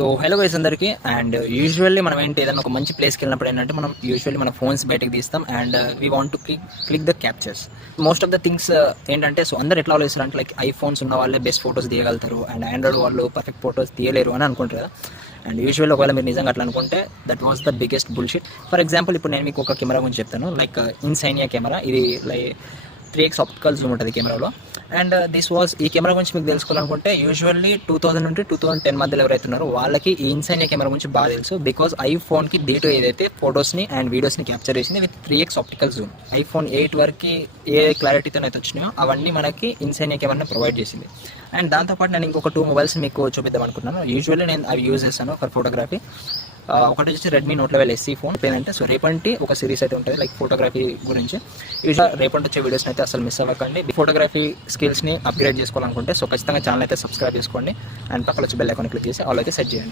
So hello guys అందరికి. And usually మనం ఏంటి ఏదైనా ఒక మంచి ప్లేస్కి వెళ్ళినప్పుడు ఏంటంటే మనం యూజువల్లీ మన ఫోన్స్ బయటకు తీస్తాం and we want to click the captures. Most of the things ఏంటంటే సో అందరు ఎట్లా ఆలోచిస్తారు అంటే లైక్ ఐఫోన్స్ ఉన్న వాళ్ళే బెస్ట్ ఫోటోస్ తీయగలుగుతారు అండ్ ఆండ్రాయిడ్ వాళ్ళు పర్ఫెక్ట్ ఫోటోస్ తీయలేరు అని అనుకుంటారు కదా. అండ్ యూజువల్లీ ఒకవేళ మీరు నిజంగా అట్లా అనుకుంటే that was the biggest bullshit. For example ఇప్పుడు నేను మీకు ఒక కెమెరా గురించి చెప్తాను. లైక్ ఇన్సైనియా కెమెరా, ఇది లైక్ 3x ఆప్టికల్ జూమ్ ఉంటుంది కెమెరాలో. అండ్ ఈ కెమెరా గురించి మీకు తెలుసుకోవాలనుకుంటే యూజువల్లీ 2000 నుండి 2010 మధ్యలో ఎవరైతే ఉన్నారో వాళ్ళకి ఈ ఇన్సైనియా కెమెరా గురించి బాగా తెలుసు. బికాజ్ ఐఫోన్కి డేటో ఏదైతే ఫొటోస్ని అండ్ వీడియోస్ని క్యాప్చర్ చేసింది with 3x optical Zoom. IPhone 8 వరకు ఏ క్లారిటీతో అయితే వచ్చినాయో అవన్నీ మనకి ఇన్సైనియా కెమెరాని ప్రొవైడ్ చేసింది. అండ్ దాంతోపాటు నేను ఇంకొక 2 మొబైల్స్ మీకు చూపిద్దాం అనుకున్నాను. యూజువల్లీ నేను అవి యూజ్ చేస్తాను ఫర్ ఫోటోగ్రఫీ. ఒకటి వచ్చేసి రెడ్మీ నోట్ 11 SE ఫోన్. ఏంటంటే సో రేపటి ఒక సిరీస్ అయితే ఉంటుంది లైక్ ఫోటోగ్రఫీ గురించి. యూజువల్ రేపటి వచ్చే వీడియోస్ అయితే అసలు మిస్ అవ్వకండి. ఫోటోగ్రఫీ స్కిల్స్ని అప్గ్రేడ్ చేసుకోవాలనుకుంటే సో ఖచ్చితంగా ఛానల్ అయితే సబ్స్క్రైబ్ చేసుకోండి అండ్ పక్కన వచ్చి బెల్ ఐకాన్ క్లిక్ చేసి ఆల్ అయితే సెట్ చేయండి.